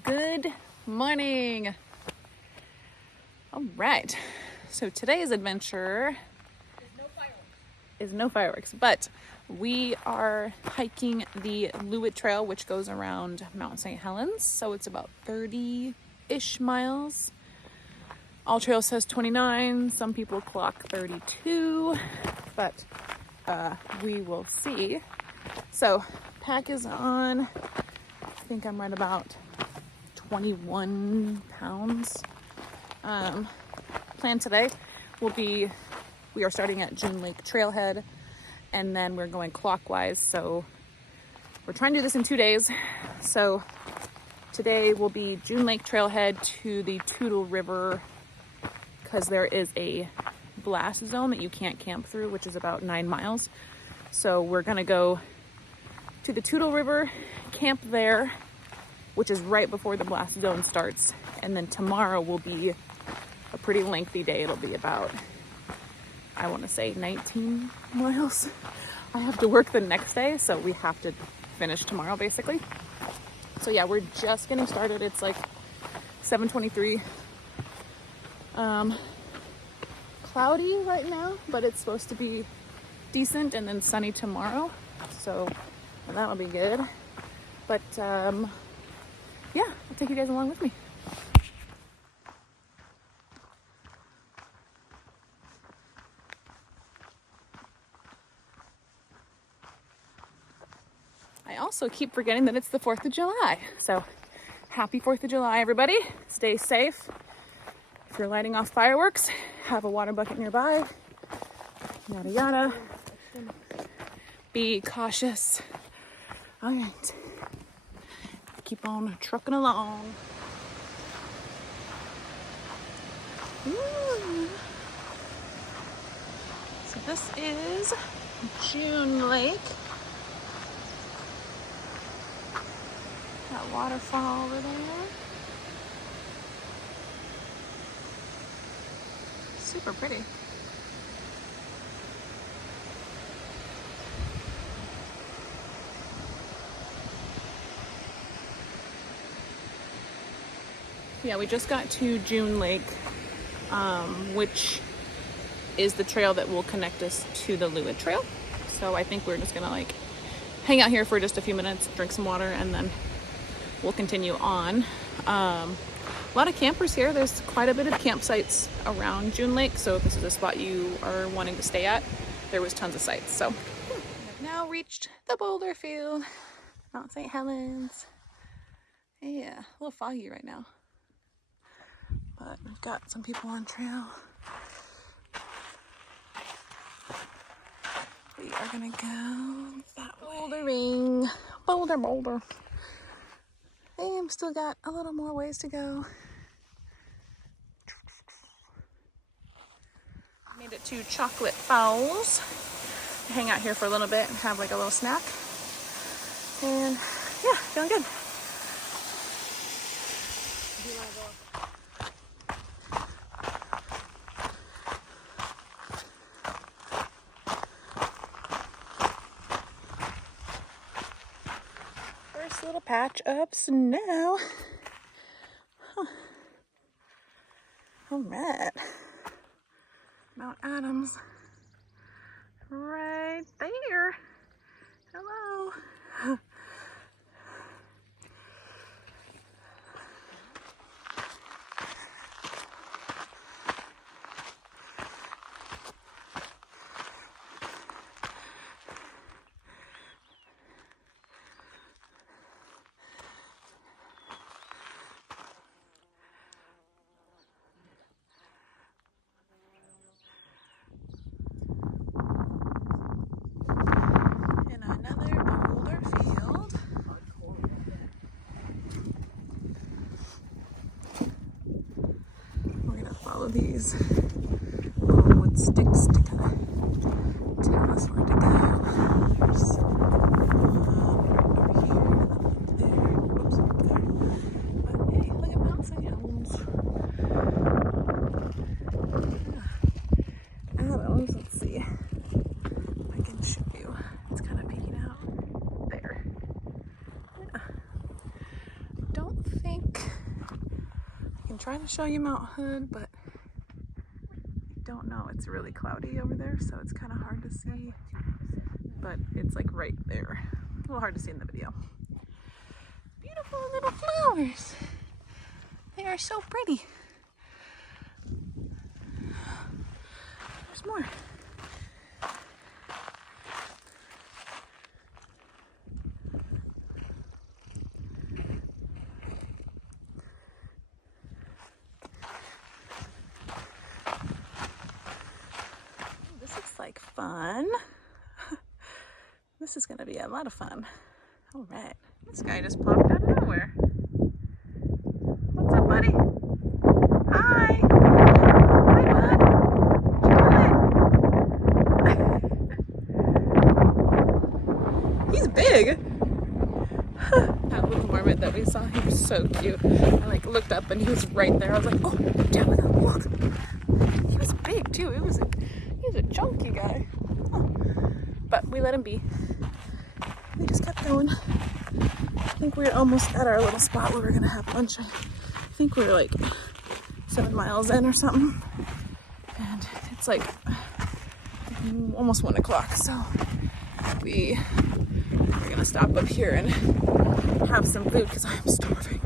Good morning. All right, so today's adventure is no fireworks, but we are hiking the Loowit Trail, which goes around Mount St. Helens. So it's about 30-ish miles. All Trail says 29. Some people clock 32, but we will see. So pack is on. I think I'm right about 21 pounds. Plan today will be, we are starting at June Lake Trailhead, and then we're going clockwise. So we're trying to do this in 2 days. So today will be June Lake Trailhead to the Toutle River, because there is a blast zone that you can't camp through, which is about 9 miles. So we're gonna go to the Toutle River, camp there, which is right before the blast zone starts. And then tomorrow will be a pretty lengthy day. It'll be about, I want to say 19 miles. I have to work the next day, so we have to finish tomorrow basically. So yeah, we're just getting started. It's like 7:23. Cloudy right now, but it's supposed to be decent and then sunny tomorrow. So that'll be good. But yeah, I'll take you guys along with me. I also keep forgetting that it's the 4th of July. So happy 4th of July, everybody. Stay safe. If you're lighting off fireworks, have a water bucket nearby. Yada yada. Be cautious. All right. Keep on trucking along. Ooh. So this is June Lake. That waterfall over there. Super pretty. Yeah, we just got to June Lake, which is the trail that will connect us to the Loowit Trail. So I think we're just gonna like hang out here for just a few minutes, drink some water, and then we'll continue on. A lot of campers here. There's quite a bit of campsites around June Lake. So if this is a spot you are wanting to stay at, there was tons of sites. So I've now reached the boulder field, Mount St. Helens. Yeah, a little foggy right now, but we've got some people on trail. We are gonna go that way. Bouldering, boulder. And still got a little more ways to go. Made it to Chocolate Falls. Hang out here for a little bit and have like a little snack. And yeah, feeling good. First little patch of snow. Huh. All right. Mount Adams. Right there. Hello. These little wood sticks to kind of tell us where to go. There's over here and up there. Oops, up there. But hey, look at Mount St. Helens. Adams, let's see if I can show you. It's kind of peeking out there. Yeah. Don't think trying to show you Mount Hood, but I don't know. It's really cloudy over there, so it's kind of hard to see. But it's like right there. A little hard to see in the video. Beautiful little flowers. They are so pretty. There's more. Like fun. This is gonna be a lot of fun. All right, this guy just popped out of nowhere. What's up, buddy? Hi. Hi, bud. What you doing? He's big. That little marmot that we saw, he was so cute. I like looked up and he was right there. I was like, oh, Tabitha, look. He was big too. He's a chunky guy. Oh. But we let him be. We just kept going. I think we were almost at our little spot where we're gonna have lunch. I think we were like 7 miles in or something. And it's like almost 1 o'clock. So we're gonna stop up here and have some food because I'm starving.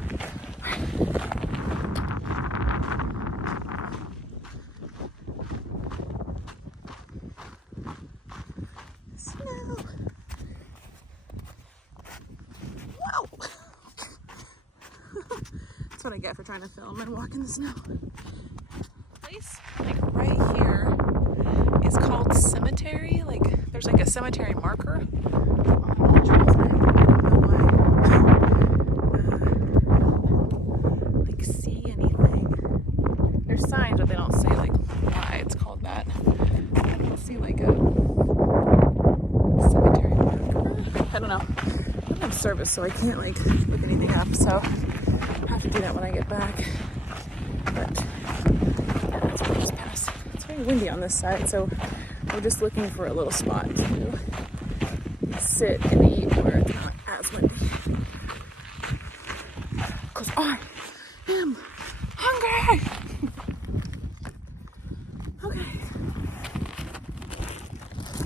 That's what I get for trying to film and walk in the snow. Place like right here is called cemetery. Like there's like a cemetery marker on the trails. I don't know why. Like see anything? There's signs, but they don't say like why it's called that. I don't see like a cemetery marker. I don't know. I don't have service, so I can't like look anything up. So I have to do that when I get back. But yeah, that's what I just passed. It's very windy on this side, so we're just looking for a little spot to sit and eat where it's not as windy. Because I am hungry. Okay.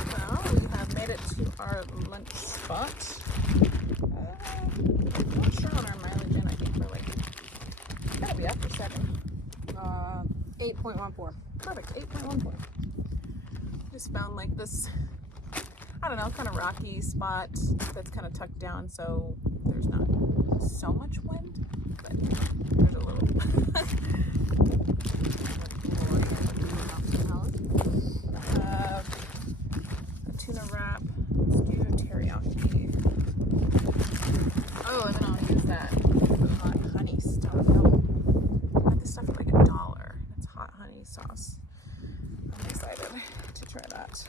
Well, we have made it to our lunch spot. Not sure on our mileage in. I think we're like, gotta be after 7. 8.14. Perfect, 8.14. Just found like this, I don't know, kind of rocky spot that's kind of tucked down, so there's not so much wind, but there's a little. A tuna wrap, stew teriyaki. Oh, and then I'll use that hot honey stuff. I got this stuff for like $1. It's hot honey sauce. I'm excited to try that.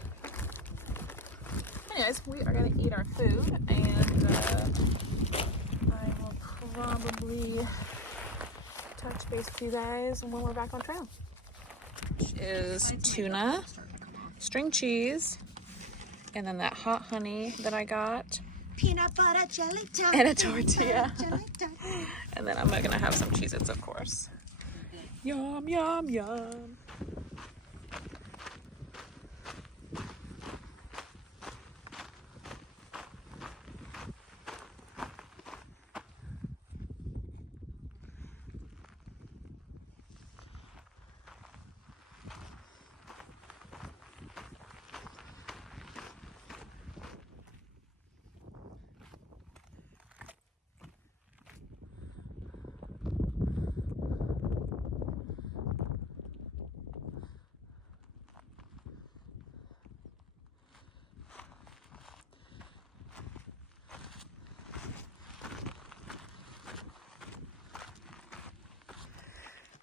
Anyways, we are going to eat our food, and I will probably touch base with you guys when we're back on trail. Which is tuna, string cheese, and then that hot honey that I got. Peanut butter jelly time. And a tortilla. And then I'm gonna have some Cheez-Its, of course. Yum, yum, yum.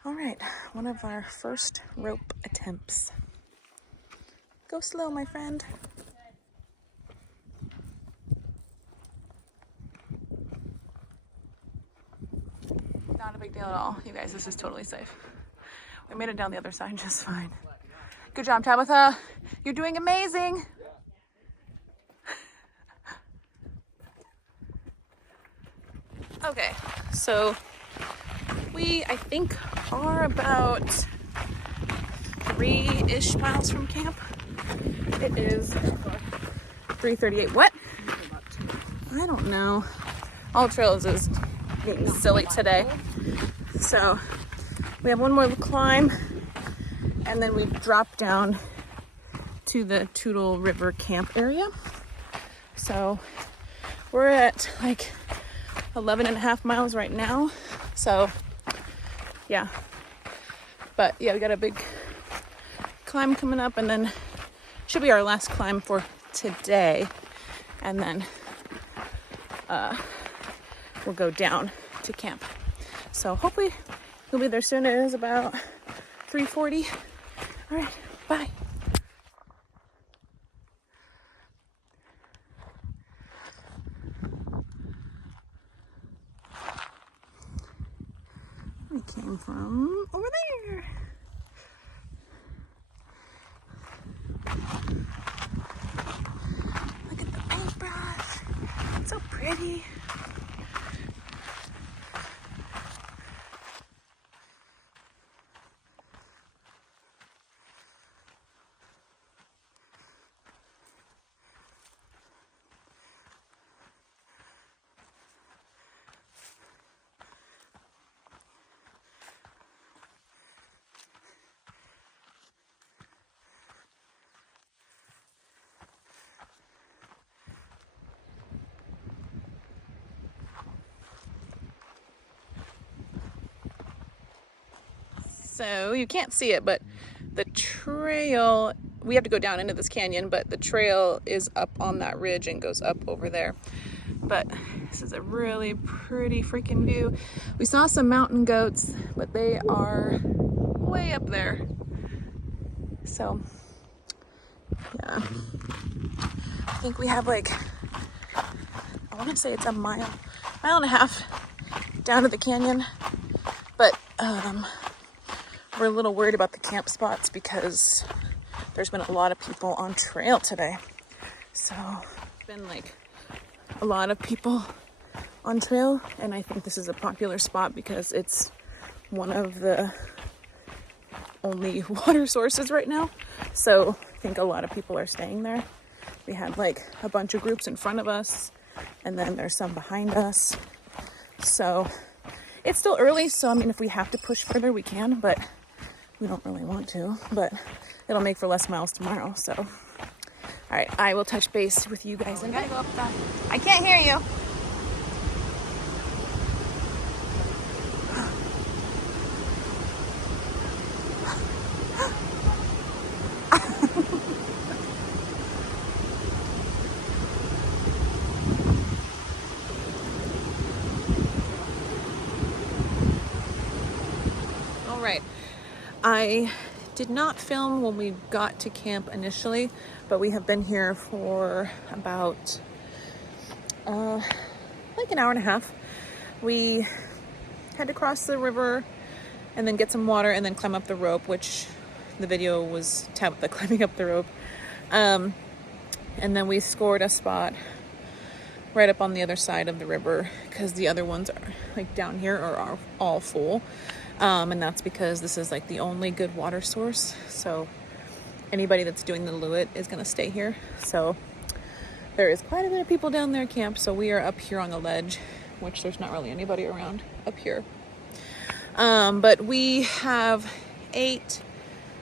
All right, one of our first rope attempts. Go slow, my friend. Not a big deal at all, you guys. This is totally safe. We made it down the other side just fine. Good job, Tabitha. You're doing amazing. Okay, so We, I think, are about 3-ish miles from camp. It is 3:38. What? I don't know. All Trails is being silly today. So we have one more climb and then we drop down to the Toutle River camp area. So we're at like 11.5 miles right now. So yeah, but yeah, we got a big climb coming up, and then should be our last climb for today, and then we'll go down to camp. So hopefully we'll be there soon. It is about 3:40. All right, bye. We came from over there. Look at the paintbrush. It's so pretty. So you can't see it, but the trail, we have to go down into this canyon, but the trail is up on that ridge and goes up over there. But this is a really pretty freaking view. We saw some mountain goats, but they are way up there. So yeah, I think we have like, I want to say it's a mile and a half down to the canyon, but we're a little worried about the camp spots because there's been a lot of people on trail today. So been like a lot of people on trail, and I think this is a popular spot because it's one of the only water sources right now. So I think a lot of people are staying there. We had like a bunch of groups in front of us, and then there's some behind us. So it's still early, so I mean, if we have to push further, we can, but we don't really want to, but it'll make for less miles tomorrow. So, all right, I will touch base with you guys. We gotta go up that. I can't hear you. All right. I did not film when we got to camp initially, but we have been here for about like an hour and a half. We had to cross the river and then get some water and then climb up the rope, which the video was Tabitha climbing up the rope. And then we scored a spot right up on the other side of the river because the other ones are like down here are all full. And that's because this is like the only good water source. So anybody that's doing the Loowit is going to stay here. So there is quite a bit of people down there camped. So we are up here on the ledge, which there's not really anybody around up here. But we have ate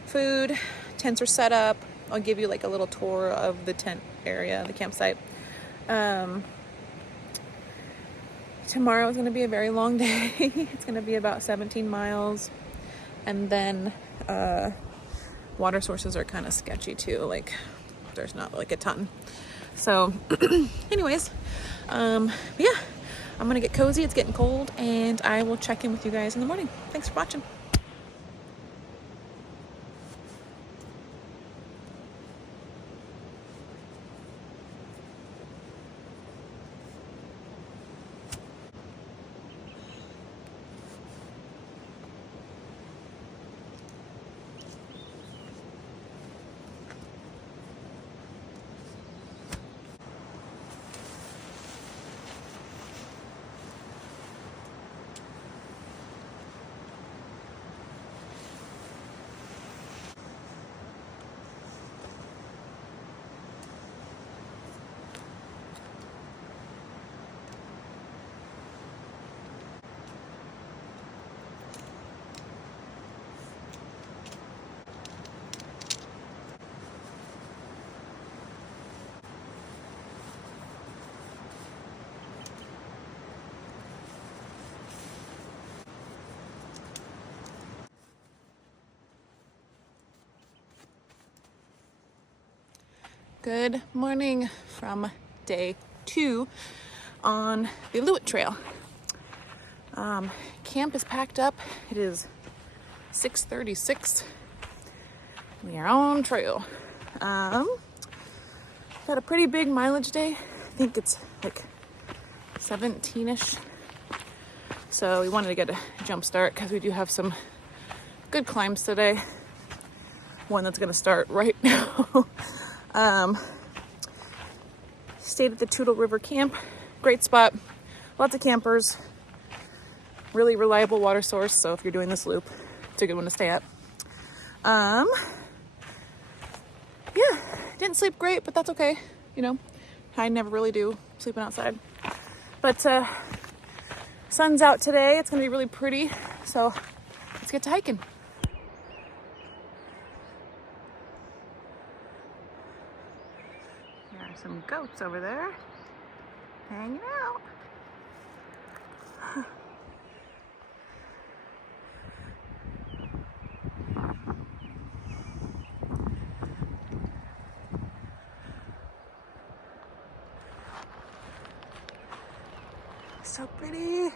food, tents are set up. I'll give you like a little tour of the tent area, the campsite. Tomorrow is going to be a very long day. It's going to be about 17 miles. And then water sources are kind of sketchy too. Like there's not like a ton. So anyways, yeah, I'm going to get cozy. It's getting cold, and I will check in with you guys in the morning. Thanks for watching. Good morning from day 2 on the Loowit Trail. Camp is packed up. It is 6:36. We are on trail. Got a pretty big mileage day. I think it's like 17-ish. So we wanted to get a jump start because we do have some good climbs today. One that's going to start right now. Stayed at the Toutle River camp. Great spot. Lots of campers. Really reliable water source. So if you're doing this loop, it's a good one to stay at. Yeah, didn't sleep great, but that's okay. You know, I never really do sleeping outside. But sun's out today. It's going to be really pretty. So let's get to hiking. There are some goats over there hanging out. So pretty.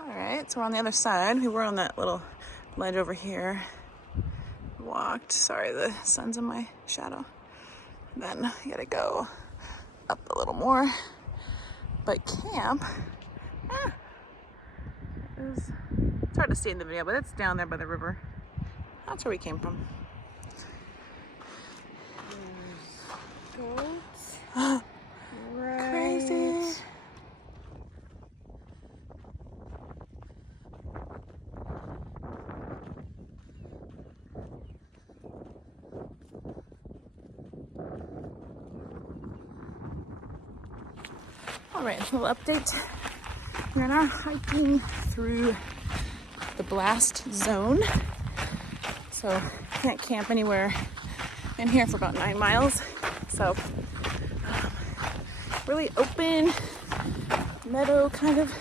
Alright, so we're on the other side. We were on that little ledge over here. Walked. Sorry, the sun's in my shadow. Then you gotta go up a little more. But camp, it's hard to see in the video, but it's down there by the river. That's where we came from. Goats. Right. Crazy. All right, a little update. We're now hiking through the blast zone. So can't camp anywhere in here for about 9 miles. So really open meadow kind of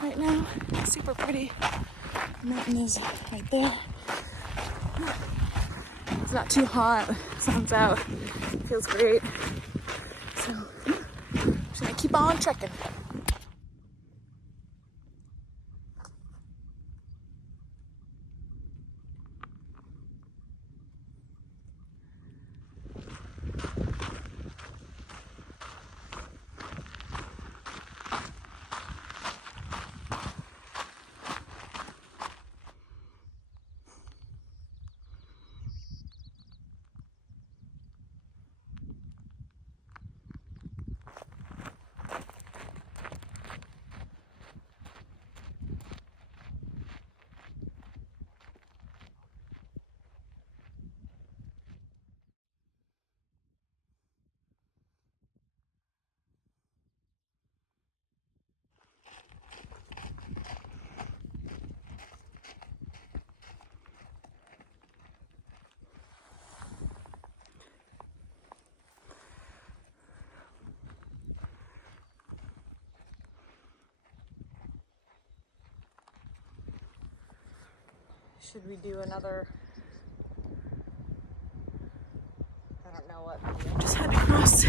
right now. Super pretty. The mountain is right there. It's not too hot. Sun's out. Feels great. So just gonna keep on trekking. Should we do another? I don't know what. Just had to cross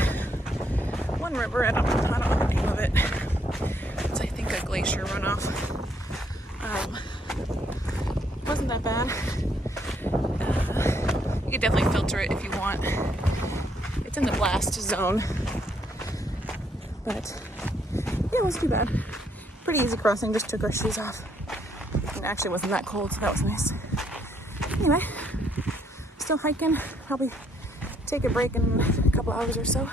one river. I don't know the name of it. It's I think a glacier runoff. Wasn't that bad. You could definitely filter it if you want. It's in the blast zone, but yeah, it wasn't too bad. Pretty easy crossing. Just took our shoes off. Actually wasn't that cold, so that was nice. Anyway, still hiking. Probably take a break in a couple hours or so.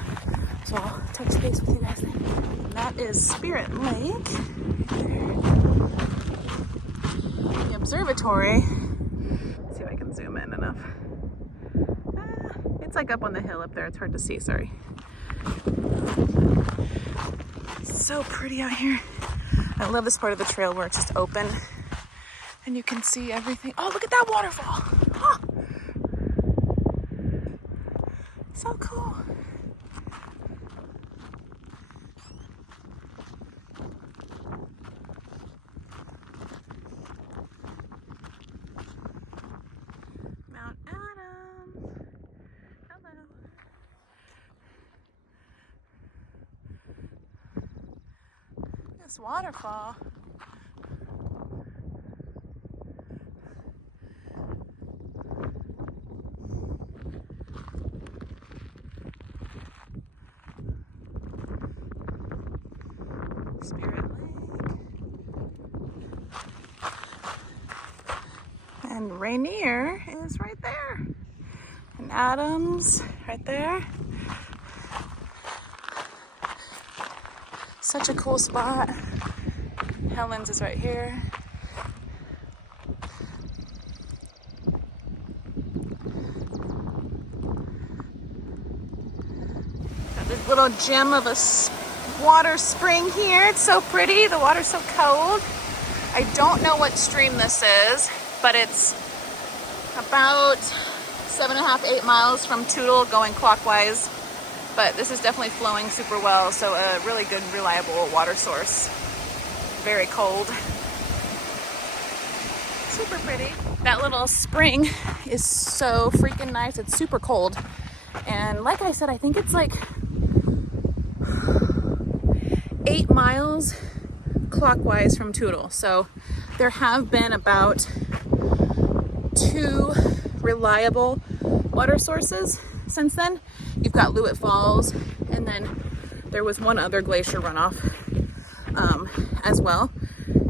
So I'll touch base with you guys then. And that is Spirit Lake. The observatory. Let's see if I can zoom in enough. It's like up on the hill up there. It's hard to see, sorry. It's so pretty out here. I love this part of the trail where it's just open. And you can see everything. Oh, look at that waterfall. Huh. So cool. this waterfall. Spirit Lake. And Rainier is right there. And Adams right there. Such a cool spot. Helens is right here. Got this little gem of a water spring here. It's so pretty. The water's so cold. I don't know what stream this is, but it's about 7.5, 8 miles from Toutle going clockwise. But this is definitely flowing super well, so a really good, reliable water source. Very cold. Super pretty. That little spring is so freaking nice. It's super cold. And like I said, I think it's like 8 miles clockwise from Toutle. So there have been about 2 reliable water sources since then. You've got Loowit Falls, and then there was one other glacier runoff as well.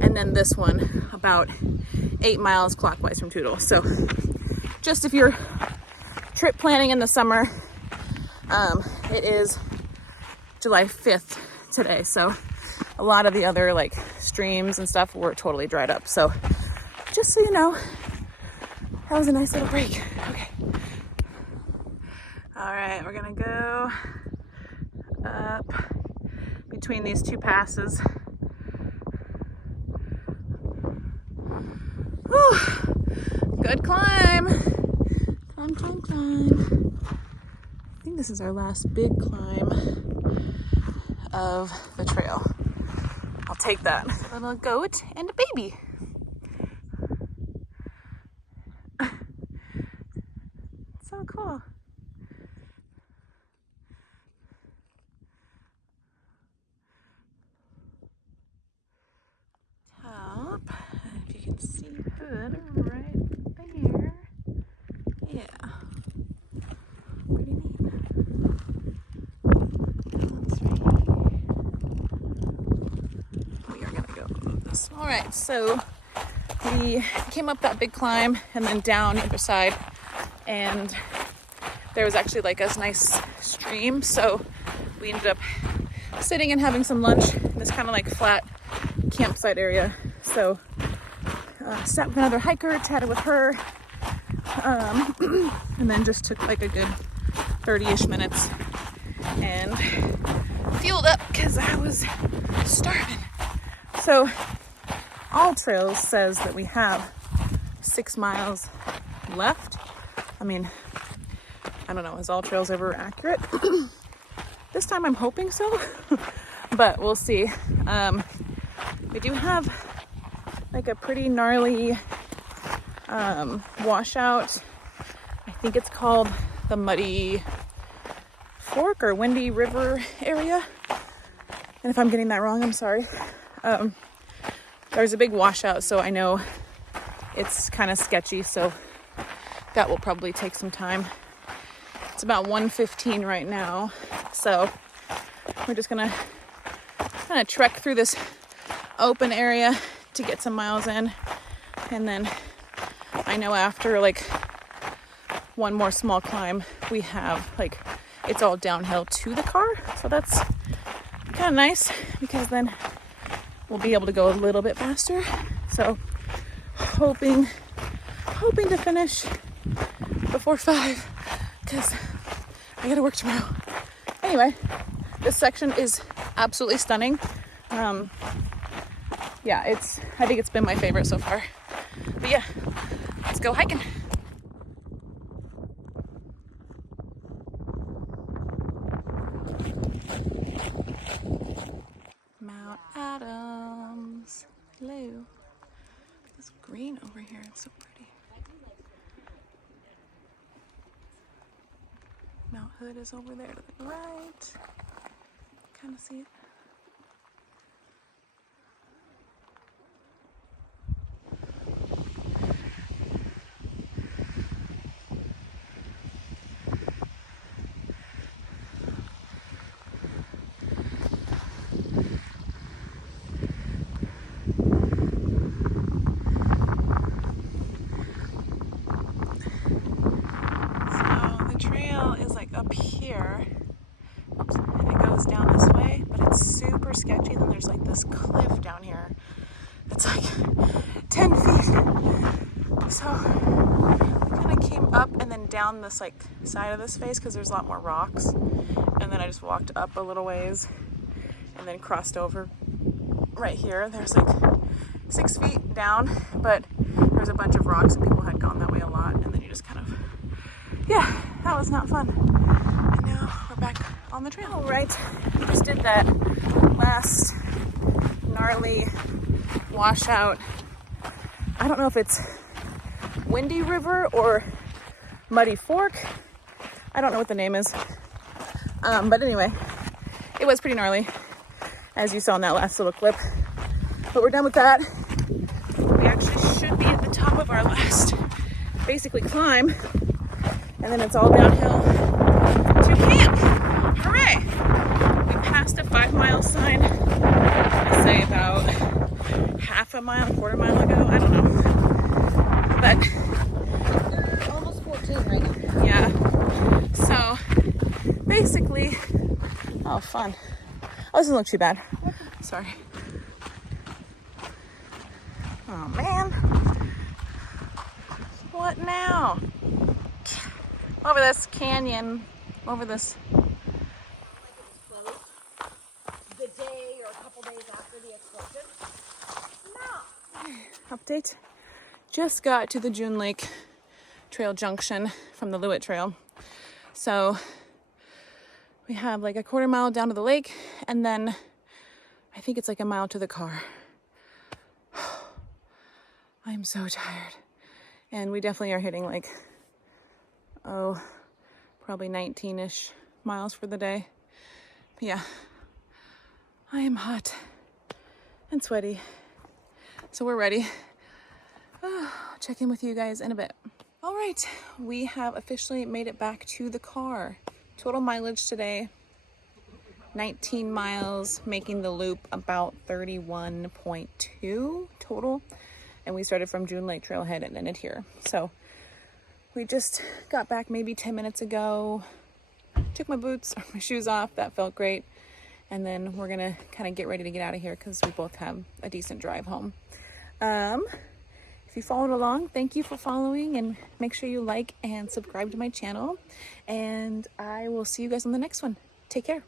And then this one about 8 miles clockwise from Toutle. So just if you're trip planning in the summer, it is July 5th today. So a lot of the other like streams and stuff were totally dried up. So just so you know, that was a nice little break. Okay. All right, we're gonna go up between these 2 passes. Whew. Good climb. Climb. I think this is our last big climb of the trail. I'll take that. Little goat and a baby. So cool. Top, if you can see good, right there. Yeah, pretty neat. That's right. We are gonna go this. All right, so we came up that big climb and then down the other side, and there was actually like a nice stream, so we ended up sitting and having some lunch in this kind of like flat campsite area. So sat with another hiker, chatted with her, and then just took like a good 30-ish minutes and fueled up because I was starving. So All Trails says that we have 6 miles left. I mean, I don't know, is All Trails ever accurate? This time I'm hoping so, but we'll see. We do have like a pretty gnarly washout. I think it's called the Muddy Fork or Windy River area. And if I'm getting that wrong, I'm sorry. There's a big washout, so I know it's kind of sketchy, so that will probably take some time. It's about 1:15 right now, so we're just gonna kind of trek through this open area to get some miles in, and then I know after like one more small climb we have like it's all downhill to the car, so that's kind of nice because then we'll be able to go a little bit faster. So hoping to finish before 5 because I gotta work tomorrow. Anyway, this section is absolutely stunning. Yeah, I think it's been my favorite so far. But yeah, let's go hiking. Mount Adams. Hello. This green over here, it's so pretty. Mount Hood is over there to the right. Kind of see it. up here. Oops, and it goes down this way, but it's super sketchy. Then there's like this cliff down here. It's like 10 feet. So we kind of came up and then down this like side of this face because there's a lot more rocks. And then I just walked up a little ways and then crossed over right here. There's like 6 feet down, but there's a bunch of rocks and people had gone that way a lot. And then you just kind of, yeah, that was not fun. And now we're back on the trail. All right, we just did that last gnarly washout. I don't know if it's Windy River or Muddy Fork. I don't know what the name is. But anyway, it was pretty gnarly, as you saw in that last little clip. But we're done with that. We actually should be at the top of our last, basically, climb. And then it's all downhill to camp. Hooray! We passed a 5-mile sign, I say about half a mile, quarter mile ago. I don't know. But Almost 14 right now. yeah. So basically, oh, fun. Oh, this doesn't look too bad. Sorry. Oh, man. What now? Over this canyon, over this. The day or a couple days after the explosion? No. Update. Just got to the June Lake Trail junction from the Loowit Trail. So we have like a quarter mile down to the lake, and then I think it's like a mile to the car. I'm so tired. And we definitely are hitting like, probably 19-ish miles for the day. But yeah, I am hot and sweaty. So we're ready. I'll check in with you guys in a bit. All right, we have officially made it back to the car. Total mileage today, 19 miles, making the loop about 31.2 total. And we started from June Lake Trailhead and ended here. So we just got back maybe 10 minutes ago. Took my boots, my shoes off. That felt great. And then we're gonna kind of get ready to get out of here because we both have a decent drive home. If you followed along, thank you for following, and make sure you like and subscribe to my channel. And I will see you guys on the next one. Take care.